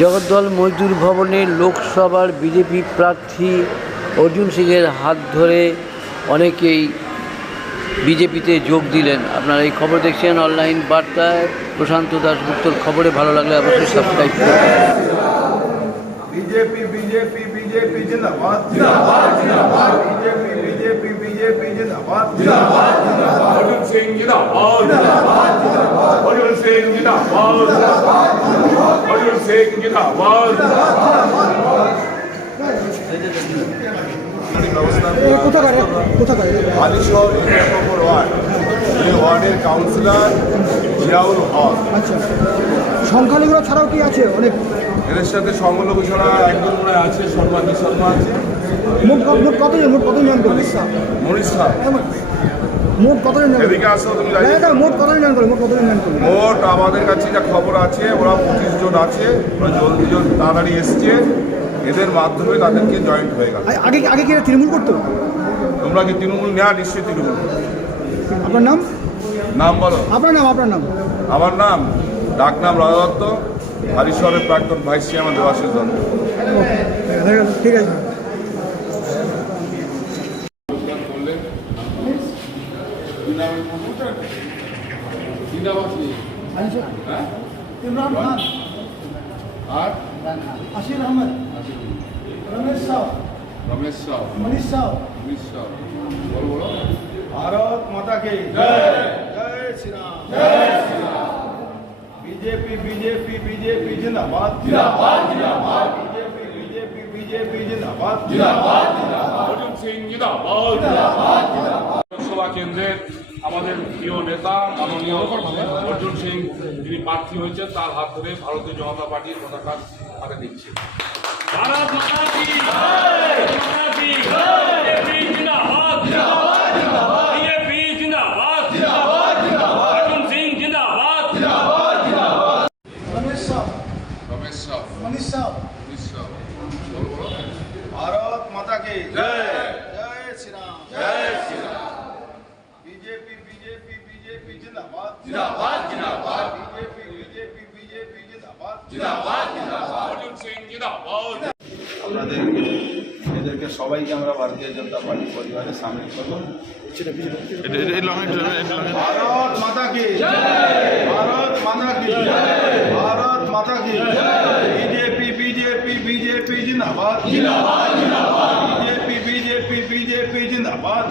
জগদ্দল মজদুর ভবনে লোকসভার বিজেপি প্রার্থী অর্জুন সিংয়ের হাত ধরে অনেকেই বিজেপিতে যোগ দিলেন। আপনারা এই খবর দেখছেন অনলাইন বার্তায়। প্রশান্ত দাসগুপ্তর খবরে ভালো লাগলে অবশ্যই সাবস্ক্রাইব করুন। BJP BJP BJP BJP BJP BJP জিন্দাবাদ। ময়ূর শেখ জিন্দাবাদ? Alishahar number ward. ওয়ার্ডের কাউন্সিলর জিয়াউল হক। আচ্ছা। সংখ্যালঘুরা ছাড়াও কি আছে অনেক? এদের সাথে সংখ্যালঘু ছাড়া একজন করে আছে শর্মা শর্মা আছে। মোট মোট কতজন মোট কতজন মনীষ মনীষ মোট জয়েন এদিকে আসো তুমি মোট কতজন জয়েন করবে? মোট কতজন জয়েন করবে? মোট আমাদের কাছে যা খবর আছে ওরা পঁচিশ জন আছে ওরা জলদি জলদি তাড়াতাড়ি এসছে। এদের মাধ্যমে তাদেরকে জয়েন্ট হয়ে গেল। আগে আগে কি তৃণমূল করতো? তোমরা কি তৃণমূল? নেওয়া নিশ্চয়ই তৃণমূল। আপনার নাম? নাম বলো। আপনার নাম আপনার নাম। আমার নাম ডাকনাম রাজা দত্ত হারিশ্বরের প্রাক্তন ভাইস চেয়ারম্যান দেবাশিস দত্ত। ঠিক আছে। আশির আহমদ রমেশ সাউ রমেশ সাউ মনীষ সাউ উনিশ সাউ ভারত মাতা কে জয়। জয় শ্রী জয় শ্রী বিজেপি বিজেপি বিজেপি জিন্দাবাদ জিন্দাবাদ জিন্দাবাদ বিজেপি বিজেপি বিজেপি জিন্দাবাদ জিন্দাবাদ অর্জুন সিং জিন্দাবাদ লোকসভা কেন্দ্রের আমাদের প্রিয় নেতা মাননীয় অর্জুন সিং যিনি প্রার্থী হয়েছেন তার হাত ধরে ভারতীয় জনতা পার্টির পতাকা হাতে দিচ্ছে। ভারত মাতা কি মাতা কি জিন্দাবাদ! জিন্দাবাদ! অর্জুন সিং জিন্দাবাদ রমেশ সাউ রমেশ সাউ মনীষ সাউ উনিশ সাউ বলো বলো ভারত মাতা কে জয় জয় শ্রী রাম জয় Shri Ram BJP BJP BJP জিন্দাবাদ জিন্দাবাদ জিন্দাবাদ বিজেপি বিজেপি বিজেপি জিন্দাবাদ জিন্দাবাদ জিন্দাবাদ অর্জুন সিং জিন্দাবাদ আপনাদের এদেরকে সবাইকে আমরা ভারতীয় জনতা পার্টি পরিবারে সামিল করব। ভারত মাতা কি? ভারত মাতা কি? ভারত মাতা কি? বিজেপি বিজেপি বিজেপি জিন্দাবাদ। বিজেপি বিজেপি বিজেপি জিন্দাবাদ।